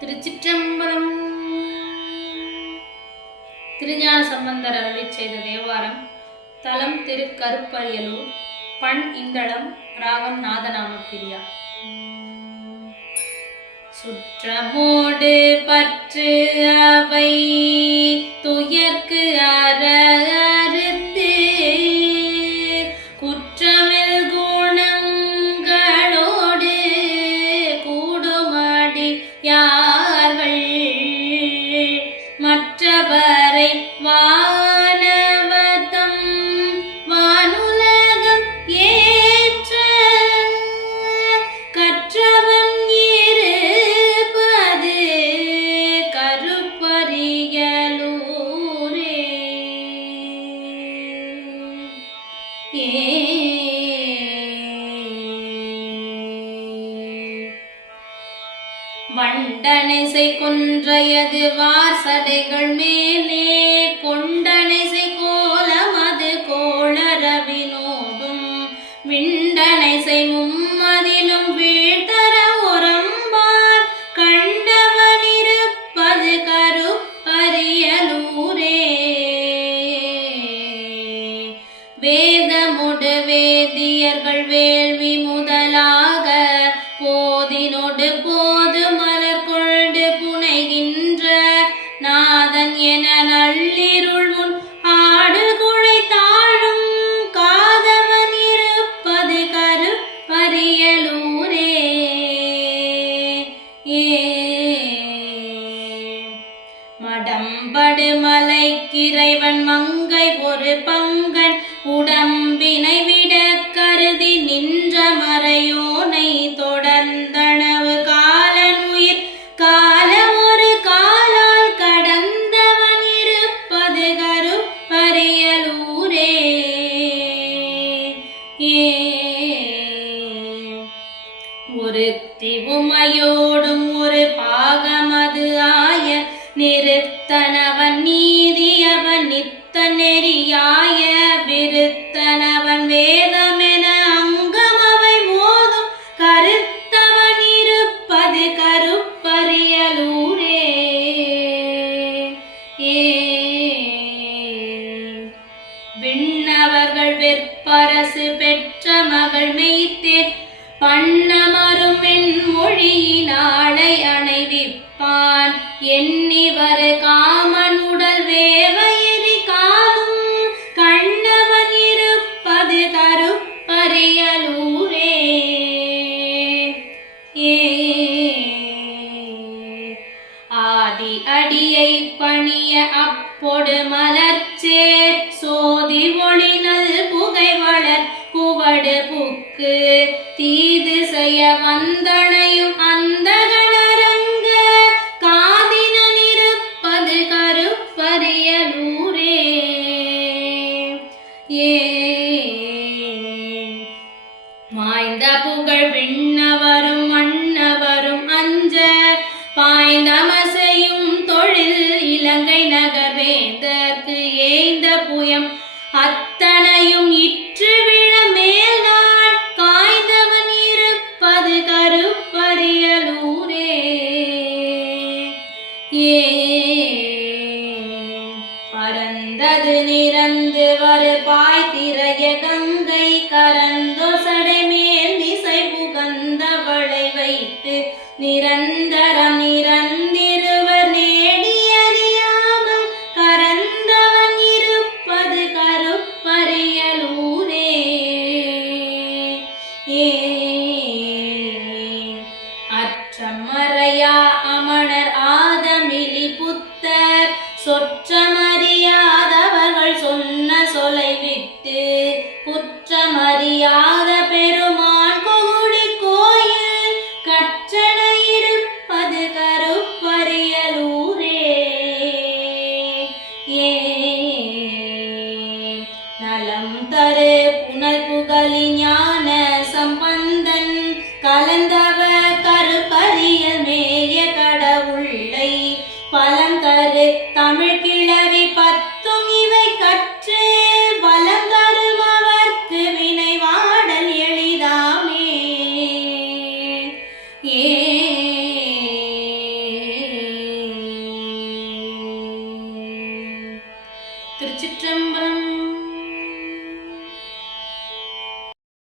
திருச்சிற்றம்பலம். திருஞான சம்பந்தர் அருளி செய்த தேவாரம் தலம் திரு கருப்பரியலூர் பண் இந்தளம் ராகம் நாதநாம பிரியா சுற்றமோடு பற்று அவை வண்டனிசை கொன்றையது வாசடைகள் மேலே கொண்டனை செம்படுமலை கிரைவன் மங்கை ஒரு பங்கை. வெற்பரசு பெற்ற மகள் மெய்த்தேர் பண்ணமரும் வெண்மொழியினாளை அணைவிப்பான். எண்ணிவரு காமன் உடல் வேவையறி காலும் கண்ணவன் இருப்பது கருப்பறிய கங்கை கர திருச்சிற்றம்பலம்